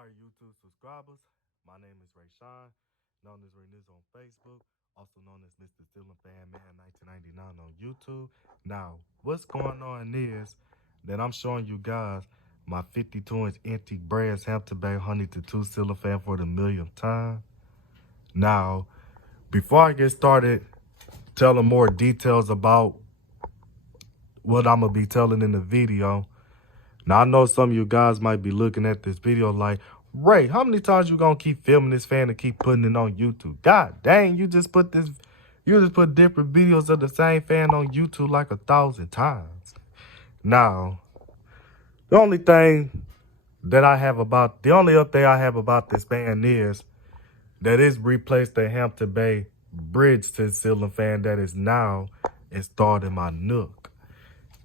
All right, YouTube subscribers, my name is Rayshawn, known as Renews on Facebook, also known as Mr. Ceiling Fan Man 1999 on YouTube. Now, what's going on is that I'm showing you guys my 52-inch antique brass Hampton Bay Huntington 2 ceiling fan for the millionth time. Now, before I get started telling more details about what I'm going to be telling in the video, now, I know some of you guys might be looking at this video like, Ray, how many times you gonna keep filming this fan and keep putting it on YouTube? God dang, you just put different videos of the same fan on YouTube like 1,000 times. Now, the only update I have about this fan is that it's replaced the Hampton Bay Bridgeton ceiling fan that is now installed in my Nook.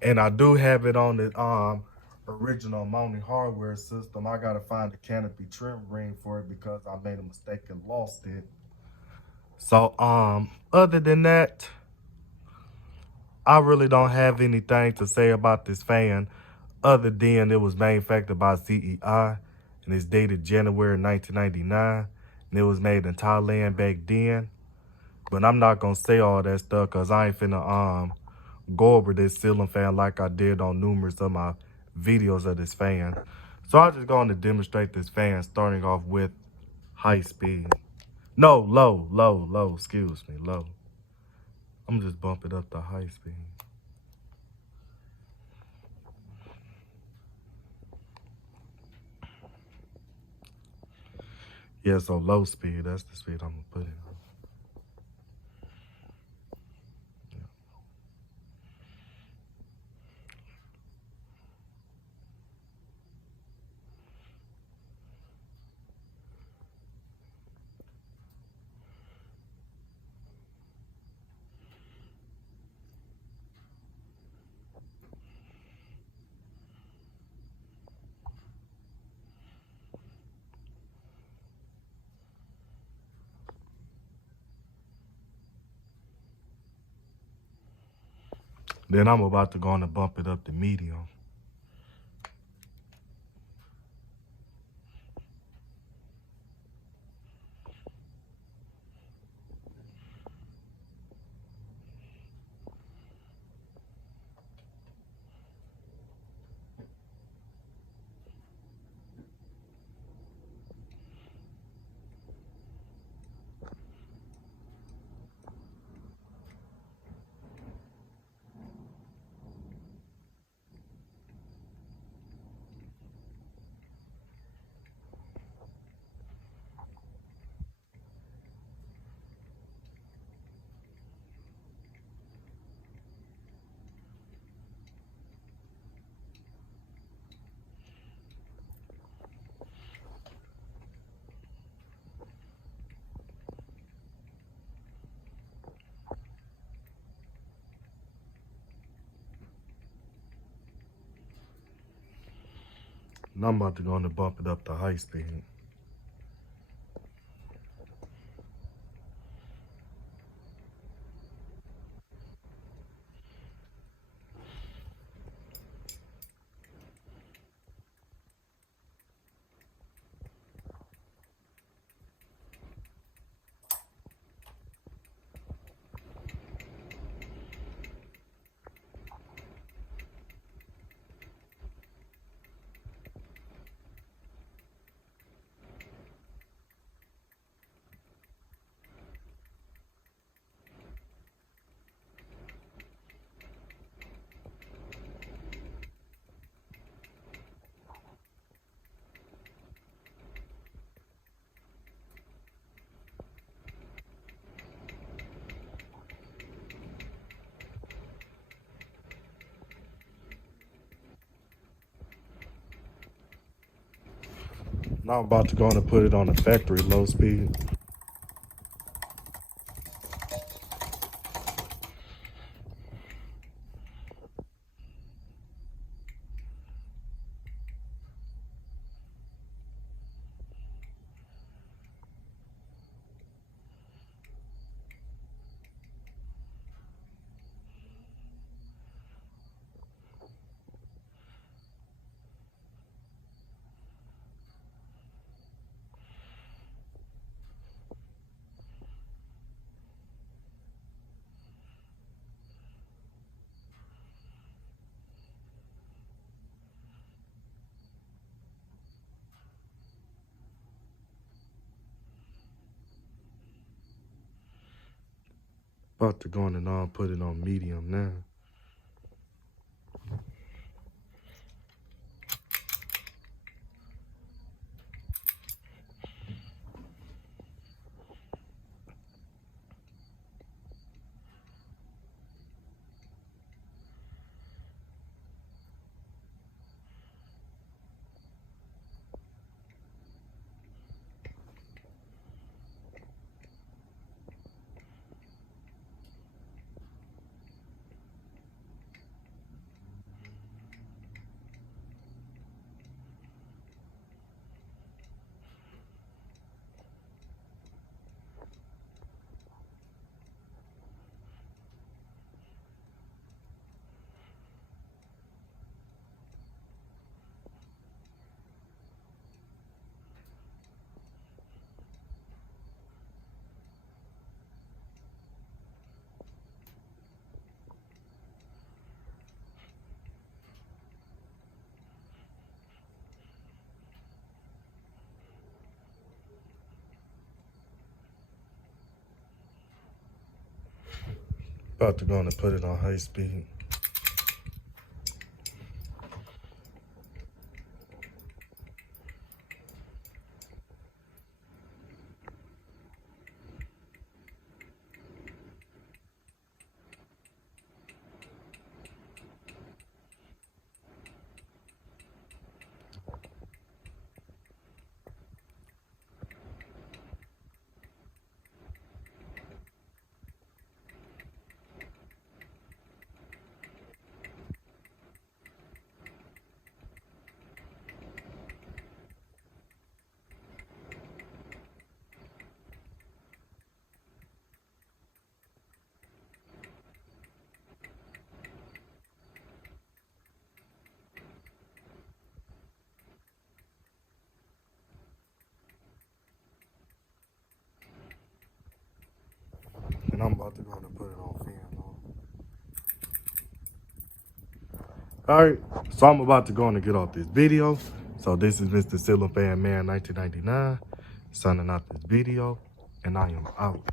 And I do have it on the original mounting hardware system. I gotta find the canopy trim ring for it because I made a mistake and lost it. So other than that, I really don't have anything to say about this fan other than it was manufactured by CEI and it's dated January 1999 and it was made in Thailand back then. But I'm not gonna say all that stuff because I ain't finna go over this ceiling fan like I did on numerous of my videos of this fan. So I'm just going to demonstrate this fan starting off with high speed. No, low, excuse me, low. I'm just bumping up to high speed. Yeah, so low speed, that's the speed I'm gonna put it on. Then I'm about to go on and bump it up to medium. Now I'm about to go on and bump it up to high speed. Now I'm about to go on and put it on the factory low speed. About to go on and on, put it on medium now. About to go on and put it on high speed. And I'm about to go and put it on film. Alright, so I'm about to go on and get off this video. So this is Mr. Ceiling Fan Man 1999 signing out this video, and I am out.